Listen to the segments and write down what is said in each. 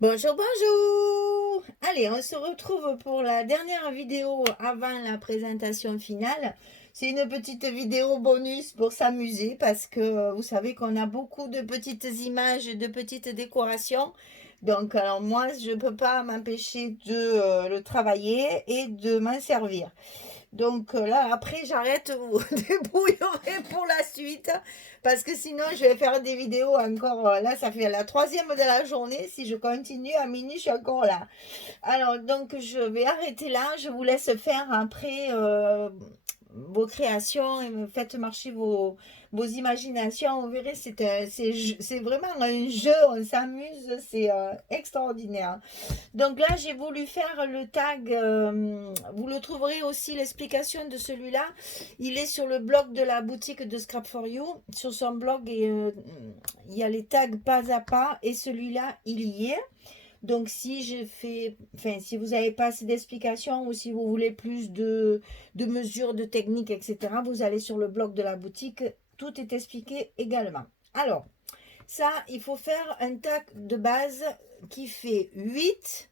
Bonjour, bonjour! Allez, on se retrouve pour la dernière vidéo avant la présentation finale. C'est une petite vidéo bonus pour s'amuser parce que vous savez qu'on a beaucoup de petites images et de petites décorations. Donc, alors moi, je ne peux pas m'empêcher de le travailler et de m'en servir. Donc là, après, j'arrête, vous vous débrouillerez pour la suite, parce que sinon, je vais faire des vidéos encore. Là, ça fait la troisième de la journée. Si je continue à minuit, je suis encore là. Alors, donc, je vais arrêter là. Je vous laisse faire après vos créations et me faites marcher vos imaginations. Vous verrez, c'est vraiment un jeu. On s'amuse. C'est extraordinaire. Donc là, j'ai voulu faire le tag. Vous le trouverez aussi, l'explication de celui-là. Il est sur le blog de la boutique de Scrap for You. Sur son blog, il y a les tags pas à pas. Et celui-là, il y est. Donc si je fais, enfin, si vous n'avez pas assez d'explications ou si vous voulez plus de mesures, de techniques, etc., vous allez sur le blog de la boutique. Tout est expliqué également. Alors, ça, il faut faire un tag de base qui fait 8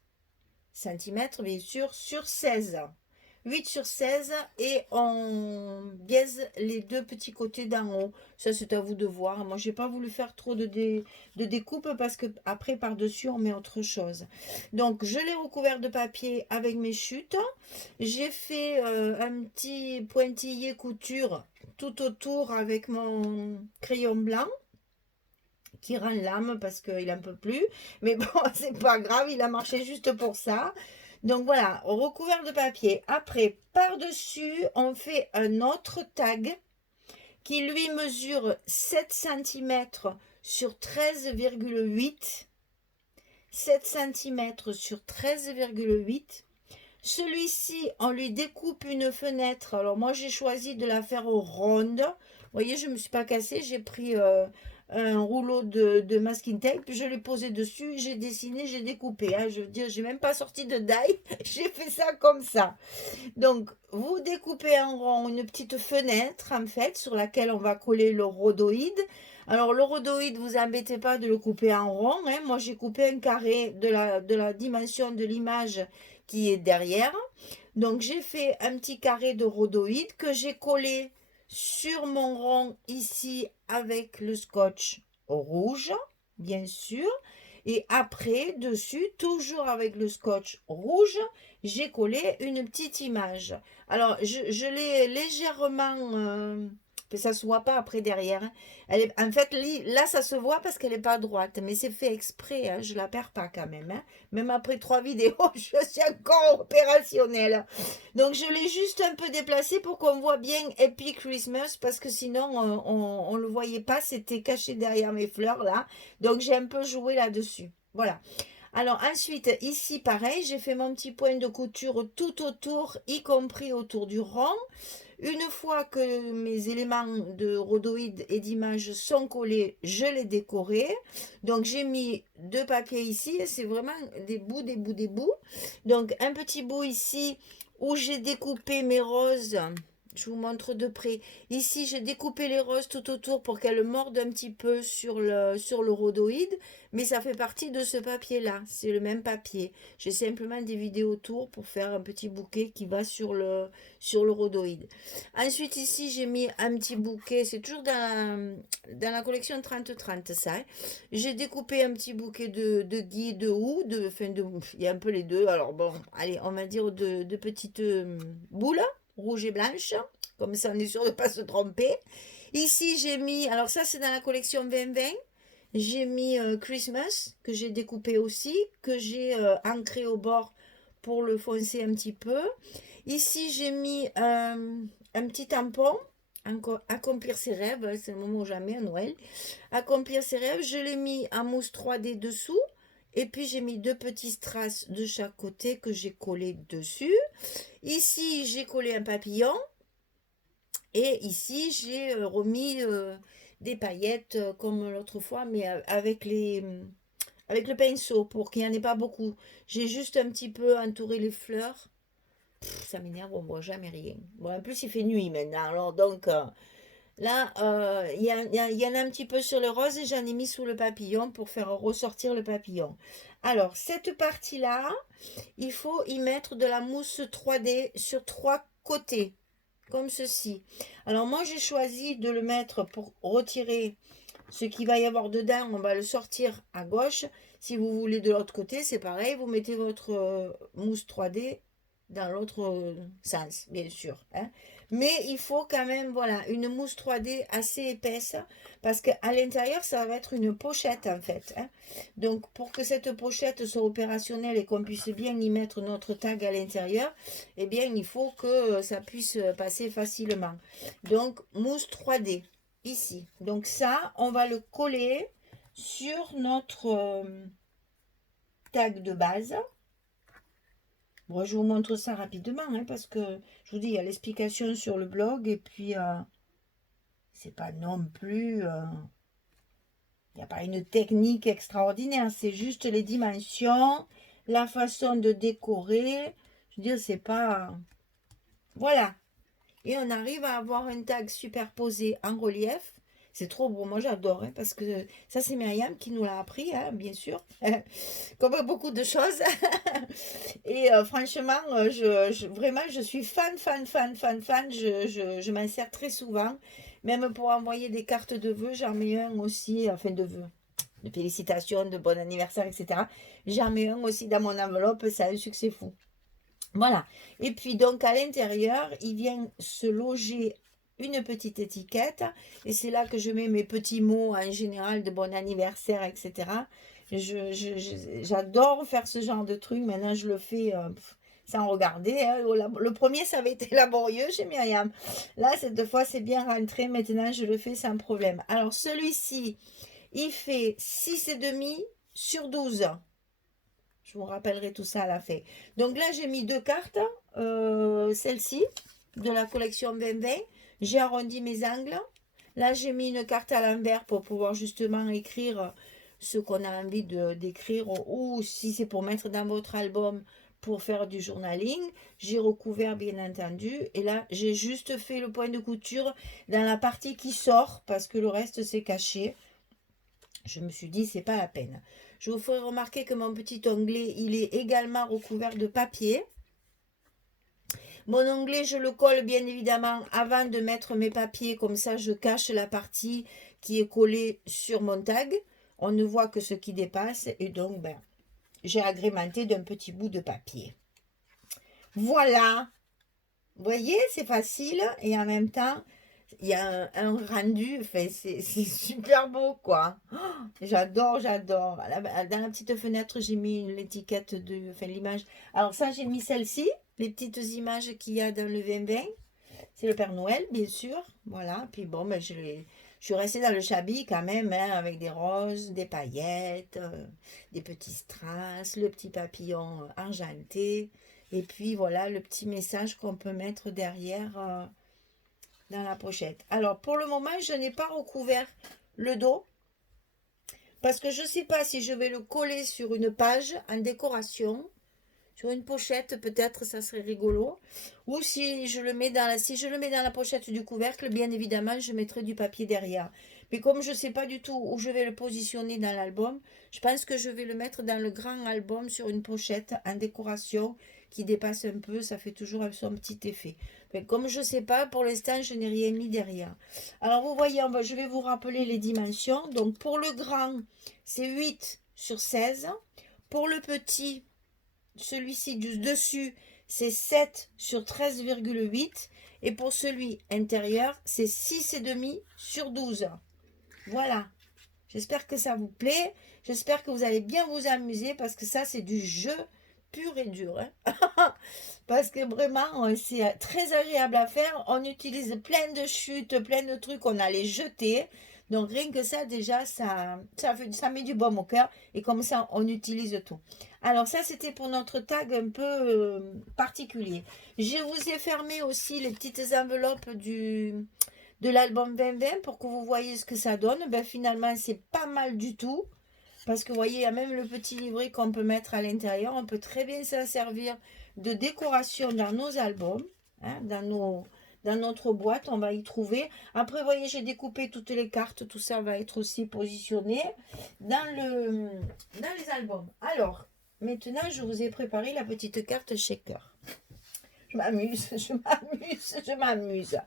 cm bien sûr, sur 16. 8 sur 16 et on biaise les deux petits côtés d'en haut. Ça, c'est à vous de voir. Moi, j'ai pas voulu faire trop de découpe parce que après, par-dessus, on met autre chose. Donc, je l'ai recouvert de papier avec mes chutes. J'ai fait un petit pointillé couture tout autour avec mon crayon blanc qui rend l'âme parce qu'il n'en peut plus. Mais bon, c'est pas grave, il a marché juste pour ça. Donc voilà, recouvert de papier. Après, par-dessus, on fait un autre tag qui lui mesure 7 cm sur 13,8. 7 cm sur 13,8. Celui-ci, on lui découpe une fenêtre. Alors moi, j'ai choisi de la faire ronde. Vous voyez, je ne me suis pas cassée. J'ai pris un rouleau de masking tape. Je l'ai posé dessus. J'ai dessiné, j'ai découpé. Hein. Je veux dire, j'ai même pas sorti de die. J'ai fait ça comme ça. Donc, vous découpez en rond une petite fenêtre, en fait, sur laquelle on va coller le rhodoïde. Alors, le rhodoïde, vous embêtez pas de le couper en rond. Hein. Moi, j'ai coupé un carré de la dimension de l'image qui est derrière. Donc, j'ai fait un petit carré de rhodoïde que j'ai collé sur mon rond ici avec le scotch rouge, bien sûr. Et après, dessus, toujours avec le scotch rouge, j'ai collé une petite image. Alors, je l'ai légèrement, que ça ne se voit pas après derrière. Hein. En fait, là, ça se voit parce qu'elle n'est pas droite, mais c'est fait exprès. Hein, je ne la perds pas quand même. Hein. Même après 3 vidéos, je suis encore opérationnelle. Donc, je l'ai juste un peu déplacé pour qu'on voit bien Happy Christmas parce que sinon, on ne le voyait pas. C'était caché derrière mes fleurs là. Donc, j'ai un peu joué là-dessus. Voilà. Alors ensuite, ici pareil, j'ai fait mon petit point de couture tout autour, y compris autour du rond. Une fois que mes éléments de rhodoïde et d'image sont collés, je les décoré. Donc j'ai mis deux papiers ici, c'est vraiment des bouts, des bouts, des bouts. Donc un petit bout ici où j'ai découpé mes roses. Je vous montre de près. Ici, j'ai découpé les roses tout autour pour qu'elles mordent un petit peu sur le rhodoïde. Mais ça fait partie de ce papier-là. C'est le même papier. J'ai simplement des vidéos autour pour faire un petit bouquet qui va sur le rhodoïde. Ensuite, ici, j'ai mis un petit bouquet. C'est toujours dans la collection 30-30, ça. Hein. J'ai découpé un petit bouquet de gui, de houx. Il y a un peu les deux. Alors bon, allez, on va dire de petites boules rouge et blanche. Comme ça, on est sûr de ne pas se tromper. Ici, j'ai mis, alors ça, c'est dans la collection 2020. J'ai mis Christmas, que j'ai découpé aussi, que j'ai ancré au bord pour le foncer un petit peu. Ici, j'ai mis un petit tampon, accomplir ses rêves, c'est le moment ou jamais à Noël. Accomplir ses rêves, je l'ai mis en mousse 3D dessous. Et puis, j'ai mis deux petits strass de chaque côté que j'ai collé dessus. Ici, j'ai collé un papillon. Et ici, j'ai remis des paillettes comme l'autre fois, mais avec le pinceau pour qu'il n'y en ait pas beaucoup. J'ai juste un petit peu entouré les fleurs. Ça m'énerve, on ne voit jamais rien. Bon, en plus, il fait nuit maintenant, alors donc, Là, il y en a un petit peu sur le rose et j'en ai mis sous le papillon pour faire ressortir le papillon. Alors, cette partie-là, il faut y mettre de la mousse 3D sur 3 côtés, comme ceci. Alors, moi, j'ai choisi de le mettre pour retirer ce qu'il va y avoir dedans. On va le sortir à gauche. Si vous voulez de l'autre côté, c'est pareil. Vous mettez votre mousse 3D dans l'autre sens, bien sûr, hein. Mais il faut quand même, voilà, une mousse 3D assez épaisse parce qu'à l'intérieur, ça va être une pochette en fait, hein. Donc, pour que cette pochette soit opérationnelle et qu'on puisse bien y mettre notre tag à l'intérieur, eh bien, il faut que ça puisse passer facilement. Donc, mousse 3D ici. Donc, ça, on va le coller sur notre tag de base. Bon, je vous montre ça rapidement, hein, parce que je vous dis, il y a l'explication sur le blog, et puis c'est pas non plus, il n'y a pas une technique extraordinaire, c'est juste les dimensions, la façon de décorer, je veux dire, c'est pas, voilà. Et on arrive à avoir un tag superposé en relief. C'est trop beau, moi j'adore, hein, parce que ça c'est Myriam qui nous l'a appris, hein, bien sûr, comme beaucoup de choses. Et franchement, vraiment, je suis fan, fan, fan, fan, fan. Je m'en sers très souvent. Même pour envoyer des cartes de vœux, j'en mets un aussi, enfin de vœux, de félicitations, de bon anniversaire, etc. J'en mets un aussi dans mon enveloppe, ça a un succès fou. Voilà. Et puis donc à l'intérieur, il vient se loger une petite étiquette. Et c'est là que je mets mes petits mots en général de bon anniversaire, etc. J'adore faire ce genre de truc. Maintenant, je le fais sans regarder, hein. Le premier, ça avait été laborieux chez Myriam. Là, cette fois, c'est bien rentré. Maintenant, je le fais sans problème. Alors, celui-ci, il fait 6,5 sur 12. Je vous rappellerai tout ça à la fin. Donc là, j'ai mis 2 cartes. Celle-ci, de la collection 2020. J'ai arrondi mes angles. Là, j'ai mis une carte à l'envers pour pouvoir justement écrire ce qu'on a envie d'écrire, ou si c'est pour mettre dans votre album pour faire du journaling. J'ai recouvert bien entendu. Et là, j'ai juste fait le point de couture dans la partie qui sort parce que le reste c'est caché. Je me suis dit, c'est pas la peine. Je vous ferai remarquer que mon petit onglet, il est également recouvert de papier. Mon onglet, je le colle bien évidemment avant de mettre mes papiers. Comme ça, je cache la partie qui est collée sur mon tag. On ne voit que ce qui dépasse. Et donc, ben, j'ai agrémenté d'un petit bout de papier. Voilà. Vous voyez, c'est facile. Et en même temps, il y a un rendu, enfin, c'est super beau, quoi. Oh, j'adore, j'adore. Dans la petite fenêtre, j'ai mis l'étiquette de, enfin, l'image. Alors ça, j'ai mis celle-ci, les petites images qu'il y a dans le 2020. C'est le Père Noël, bien sûr. Voilà. Puis bon, ben, je suis restée dans le chablis quand même, hein, avec des roses, des paillettes, des petits strass, le petit papillon argenté. Et puis voilà, le petit message qu'on peut mettre derrière dans la pochette. Alors pour le moment, je n'ai pas recouvert le dos parce que je ne sais pas si je vais le coller sur une page en décoration, sur une pochette, peut-être ça serait rigolo, ou si je le mets dans la pochette du couvercle, bien évidemment, je mettrai du papier derrière. Mais comme je ne sais pas du tout où je vais le positionner dans l'album, je pense que je vais le mettre dans le grand album sur une pochette en décoration qui dépasse un peu, ça fait toujours son petit effet. Mais comme je ne sais pas, pour l'instant, je n'ai rien mis derrière. Alors, vous voyez, je vais vous rappeler les dimensions. Donc, pour le grand, c'est 8 sur 16. Pour le petit, celui-ci du dessus, c'est 7 sur 13,8. Et pour celui intérieur, c'est 6,5 sur 12. Voilà. J'espère que ça vous plaît. J'espère que vous allez bien vous amuser parce que ça, c'est du jeu pur et dur, hein. Parce que vraiment, c'est très agréable à faire. On utilise plein de chutes, plein de trucs, on a les jeter. Donc rien que ça, déjà, ça met du baume au cœur. Et comme ça, on utilise tout. Alors ça, c'était pour notre tag un peu particulier. Je vous ai fermé aussi les petites enveloppes de l'album 2020 pour que vous voyez ce que ça donne. Ben, finalement, c'est pas mal du tout. Parce que vous voyez, il y a même le petit livret qu'on peut mettre à l'intérieur. On peut très bien s'en servir de décoration dans nos albums, hein, dans notre boîte, on va y trouver. Après, vous voyez, j'ai découpé toutes les cartes. Tout ça va être aussi positionné dans les albums. Alors, maintenant, je vous ai préparé la petite carte shaker. Je m'amuse, je m'amuse, je m'amuse.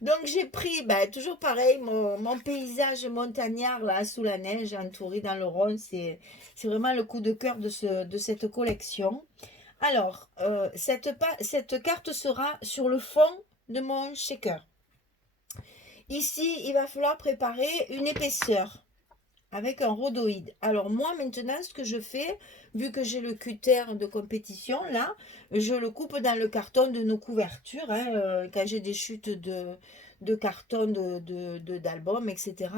Donc j'ai pris, toujours pareil, mon paysage montagnard là, sous la neige, entouré dans le Rhône. C'est vraiment le coup de cœur de cette collection. Alors, cette carte sera sur le fond de mon shaker. Ici, il va falloir préparer une épaisseur avec un rhodoïde. Alors moi maintenant ce que je fais, vu que j'ai le cutter de compétition là, je le coupe dans le carton de nos couvertures, hein, quand j'ai des chutes de carton d'albums, etc.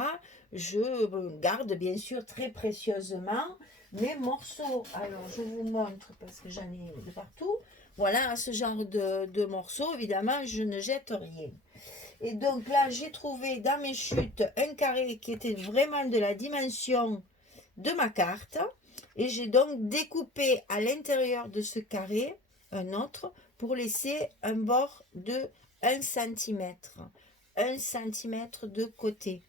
Je garde bien sûr très précieusement mes morceaux. Alors je vous montre parce que j'en ai de partout. Voilà, ce genre de morceaux, évidemment, je ne jette rien. Et donc là, j'ai trouvé dans mes chutes un carré qui était vraiment de la dimension de ma carte. Et j'ai donc découpé à l'intérieur de ce carré un autre pour laisser un bord de 1 cm. 1 cm de côté.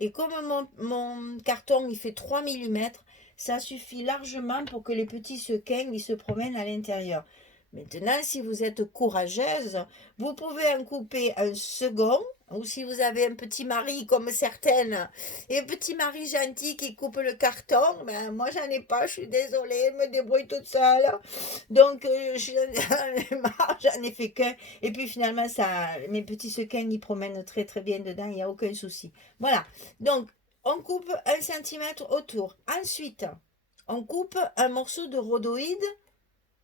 Et comme mon carton il fait 3 mm, ça suffit largement pour que les petits sequins ils se promènent à l'intérieur. Maintenant, si vous êtes courageuse, vous pouvez en couper un second, ou si vous avez un petit mari comme certaines, et un petit mari gentil qui coupe le carton, moi j'en ai pas, je suis désolée, je me débrouille toute seule. Donc, j'en ai fait qu'un, et puis finalement, mes petits sequins, ils promènent très très bien dedans, il n'y a aucun souci. Voilà, donc on coupe 1 cm autour. Ensuite, on coupe un morceau de rhodoïde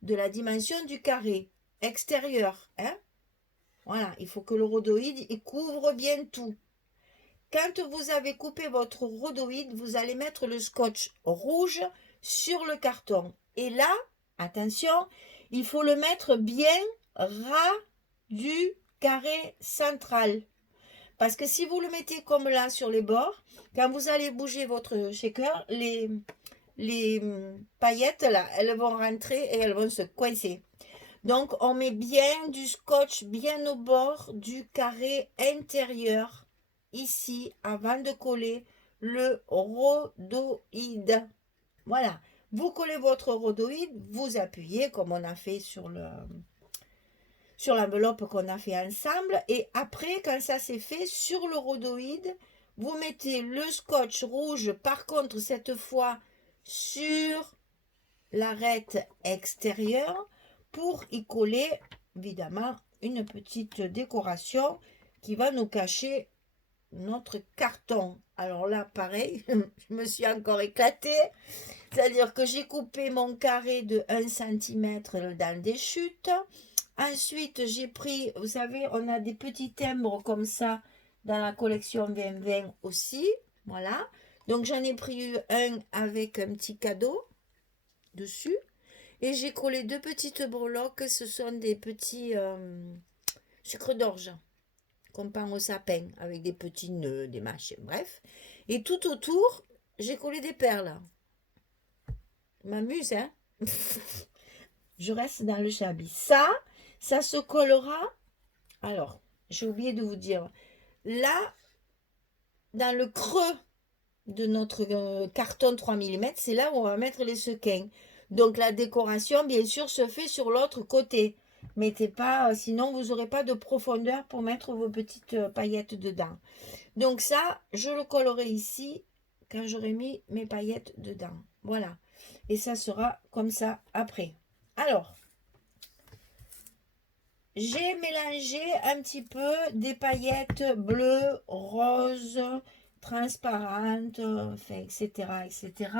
de la dimension du carré extérieur. Hein? Voilà, il faut que le rhodoïde il couvre bien tout. Quand vous avez coupé votre rhodoïde, vous allez mettre le scotch rouge sur le carton. Et là, attention, il faut le mettre bien ras du carré central. Parce que si vous le mettez comme là sur les bords, quand vous allez bouger votre shaker, les paillettes là, elles vont rentrer et elles vont se coincer. Donc on met bien du scotch bien au bord du carré intérieur ici avant de coller le rhodoïde. Voilà, vous collez votre rhodoïde, vous appuyez comme on a fait sur l'enveloppe qu'on a fait ensemble, et après quand ça c'est fait, sur le rhodoïde vous mettez le scotch rouge, par contre cette fois sur l'arête extérieure pour y coller évidemment une petite décoration qui va nous cacher notre carton. Alors là pareil, je me suis encore éclatée, c'est à dire que j'ai coupé mon carré de 1 cm dans des chutes. Ensuite j'ai pris, vous savez on a des petits timbres comme ça dans la collection 2020 aussi, voilà, donc j'en ai pris un avec un petit cadeau dessus, et j'ai collé 2 petites breloques. Ce sont des petits sucres d'orge qu'on pend au sapin avec des petits nœuds, des machins, bref. Et tout autour, j'ai collé des perles. Je m'amuse, hein. Je reste dans le chablis. Ça se collera. Alors, j'ai oublié de vous dire. Là, dans le creux de notre carton 3 mm, c'est là où on va mettre les sequins. Donc la décoration, bien sûr, se fait sur l'autre côté. Mettez pas, sinon vous n'aurez pas de profondeur pour mettre vos petites paillettes dedans. Donc ça, je le collerai ici quand j'aurai mis mes paillettes dedans. Voilà. Et ça sera comme ça après. Alors, j'ai mélangé un petit peu des paillettes bleues, roses, transparentes, enfin, etc., etc.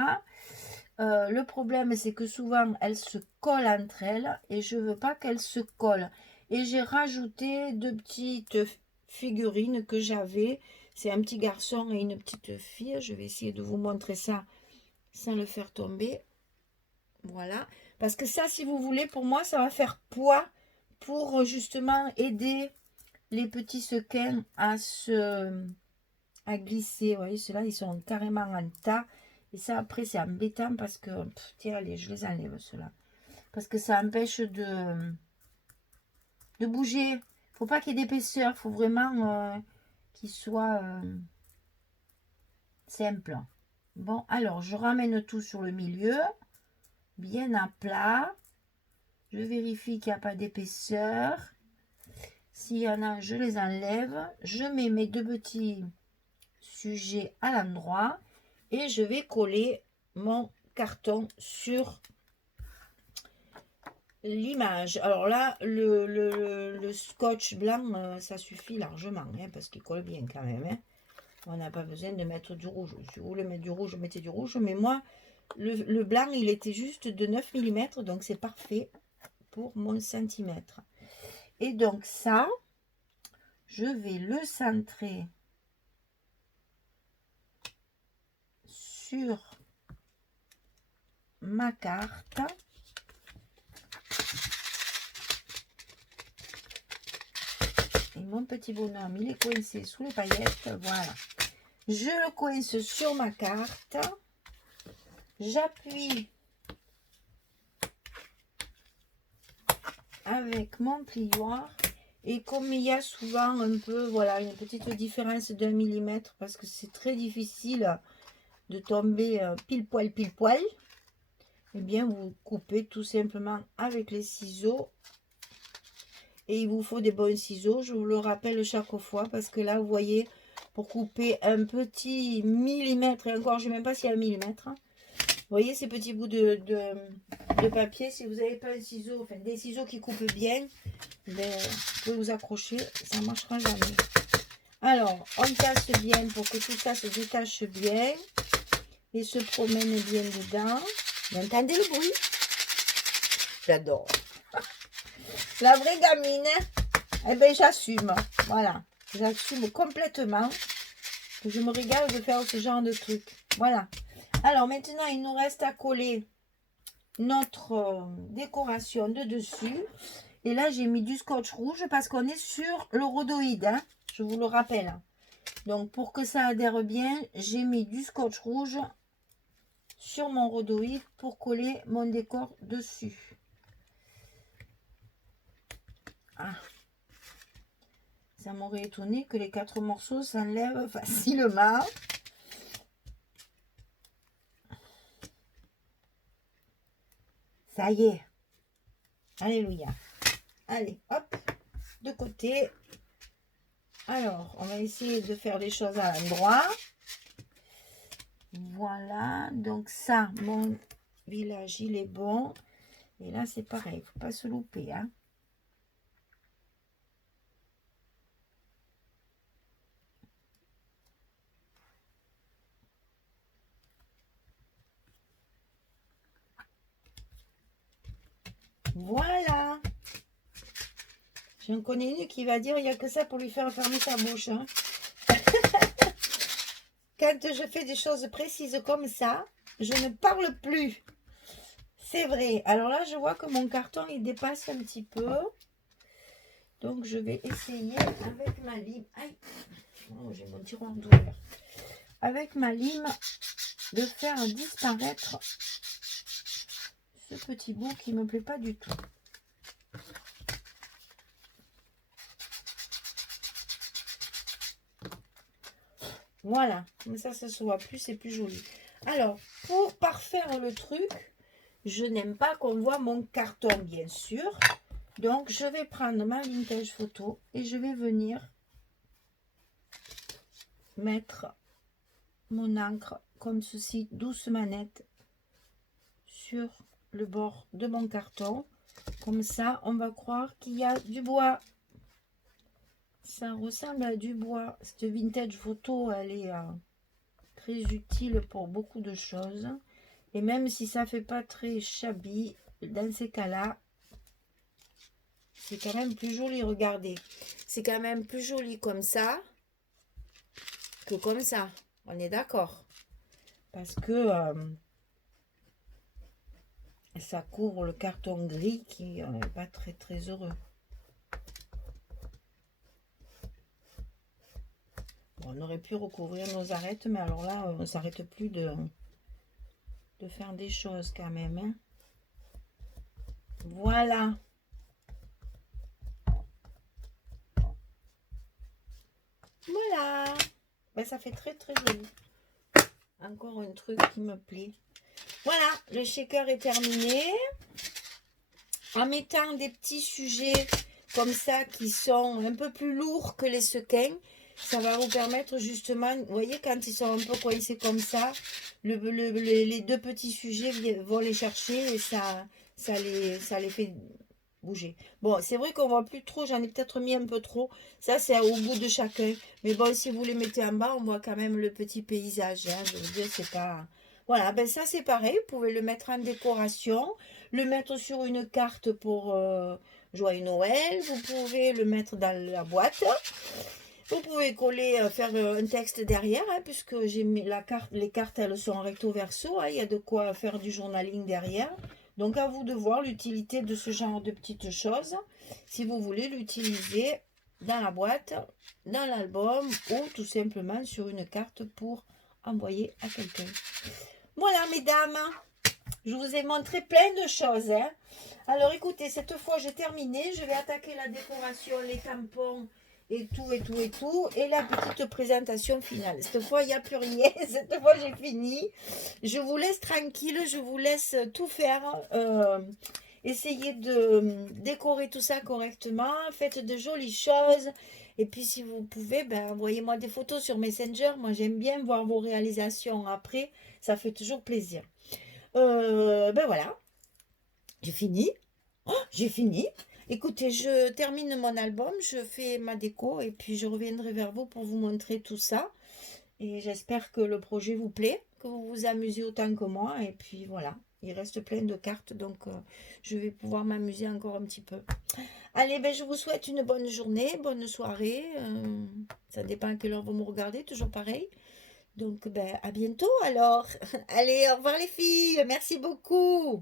Le problème, c'est que souvent, elles se collent entre elles et je veux pas qu'elles se collent. Et j'ai rajouté 2 petites figurines que j'avais. C'est un petit garçon et une petite fille. Je vais essayer de vous montrer ça sans le faire tomber. Voilà. Parce que ça, si vous voulez, pour moi, ça va faire poids pour justement aider les petits sequins à glisser. Vous voyez, ceux-là, ils sont carrément en tas. Et ça, après, c'est embêtant parce que... tiens, allez, je les enlève, ceux-là. Parce que ça empêche de bouger. Faut pas qu'il y ait d'épaisseur. Faut vraiment qu'il soit simple. Bon, alors, je ramène tout sur le milieu. Bien à plat. Je vérifie qu'il n'y a pas d'épaisseur. S'il y en a, je les enlève. Je mets mes deux petits sujets à l'endroit. Et je vais coller mon carton sur l'image. Alors là, le scotch blanc, ça suffit largement, hein, parce qu'il colle bien quand même. Hein. On n'a pas besoin de mettre du rouge. Si vous voulez mettre du rouge, mettez du rouge. Mais moi, le blanc, il était juste de 9 mm, donc c'est parfait pour mon centimètre. Et donc ça, je vais le centrer sur ma carte. Et mon petit bonhomme, il est coincé sous les paillettes. Voilà. Je le coince sur ma carte. J'appuie avec mon plioir. Et comme il y a souvent un peu, voilà, une petite différence d'1 millimètre, parce que c'est très difficile de tomber pile poil, eh bien, vous coupez tout simplement avec les ciseaux. Et il vous faut des bons ciseaux, je vous le rappelle chaque fois, parce que là, vous voyez, pour couper un petit millimètre, et encore, je ne sais même pas s'il y a un millimètre, hein. Vous voyez ces petits bouts de papier, si vous n'avez pas un ciseau, enfin des ciseaux qui coupent bien, ben, vous pouvez vous accrocher, ça ne marchera jamais. Alors, on casse bien pour que tout ça se détache bien et se promène bien dedans. Vous entendez le bruit? J'adore. La vraie gamine, eh ben j'assume. Voilà, j'assume complètement. Je me régale de faire ce genre de truc. Voilà. Alors maintenant, il nous reste à coller notre décoration de dessus. Et là, j'ai mis du scotch rouge parce qu'on est sur le rhodoïde, hein, je vous le rappelle. Donc, pour que ça adhère bien, j'ai mis du scotch rouge sur mon rhodoïde pour coller mon décor dessus. Ah. Ça m'aurait étonné que les 4 morceaux s'enlèvent facilement. Ça y est. Alléluia. Allez, hop, de côté. Alors, on va essayer de faire les choses à l'endroit. Voilà, donc ça, mon village, il est bon. Et là, c'est pareil, il ne faut pas se louper, hein. Voilà. J'en connais une qui va dire, il n'y a que ça pour lui faire fermer sa bouche, hein. Quand je fais des choses précises comme ça, je ne parle plus. C'est vrai. Alors là, je vois que mon carton, il dépasse un petit peu. Donc, je vais essayer avec ma lime. Aïe, oh, j'ai mon tiroir d'ouvert. Avec ma lime, de faire disparaître ce petit bout qui ne me plaît pas du tout. Voilà, comme ça se voit plus, c'est plus joli. Alors, pour parfaire le truc, je n'aime pas qu'on voit mon carton, bien sûr. Donc, je vais prendre ma vintage photo et je vais venir mettre mon encre comme ceci, doucement nette, sur le bord de mon carton. Comme ça, on va croire qu'il y a du bois. Ça ressemble à du bois. Cette vintage photo, elle est très utile pour beaucoup de choses. Et même si ça fait pas très shabby, dans ces cas-là, c'est quand même plus joli. Regardez, c'est quand même plus joli comme ça que comme ça. On est d'accord? Parce que ça couvre le carton gris qui n'est pas très très heureux. Bon, on aurait pu recouvrir nos arêtes, mais alors là, on ne s'arrête plus de faire des choses quand même, hein. Voilà. Voilà. Ben, ça fait très très joli. Encore un truc qui me plaît. Voilà, le shaker est terminé. En mettant des petits sujets comme ça qui sont un peu plus lourds que les sequins, ça va vous permettre justement, vous voyez, quand ils sont un peu coincés comme ça, les deux petits sujets vont les chercher et ça les fait bouger. Bon, c'est vrai qu'on voit plus trop, j'en ai peut-être mis un peu trop. Ça, c'est au goût de chacun. Mais bon, si vous les mettez en bas, on voit quand même le petit paysage. Hein. Je veux dire, c'est pas... Voilà, ben ça, c'est pareil. Vous pouvez le mettre en décoration, le mettre sur une carte pour Joyeux Noël. Vous pouvez le mettre dans la boîte. Vous pouvez coller, faire un texte derrière, hein, puisque j'ai mis la carte, les cartes, elles sont en recto verso. Hein, il y a de quoi faire du journaling derrière. Donc, à vous de voir l'utilité de ce genre de petites choses. Si vous voulez l'utiliser dans la boîte, dans l'album ou tout simplement sur une carte pour envoyer à quelqu'un. Voilà, mesdames, je vous ai montré plein de choses. Hein. Alors, écoutez, cette fois, j'ai terminé. Je vais attaquer la décoration, les tampons et tout, et tout, et tout. Et la petite présentation finale. Cette fois, il n'y a plus rien. Cette fois, j'ai fini. Je vous laisse tranquille. Je vous laisse tout faire. Essayez de décorer tout ça correctement. Faites de jolies choses. Et puis, si vous pouvez, ben, envoyez-moi des photos sur Messenger. Moi, j'aime bien voir vos réalisations après. Ça fait toujours plaisir. Ben voilà. J'ai fini. Oh, j'ai fini. Écoutez, je termine mon album, je fais ma déco et puis je reviendrai vers vous pour vous montrer tout ça. Et j'espère que le projet vous plaît, que vous vous amusez autant que moi. Et puis voilà, il reste plein de cartes, donc je vais pouvoir m'amuser encore un petit peu. Allez, ben, je vous souhaite une bonne journée, bonne soirée. Ça dépend à quelle heure vous me regardez, toujours pareil. Donc, ben, à bientôt alors. Allez, au revoir les filles. Merci beaucoup.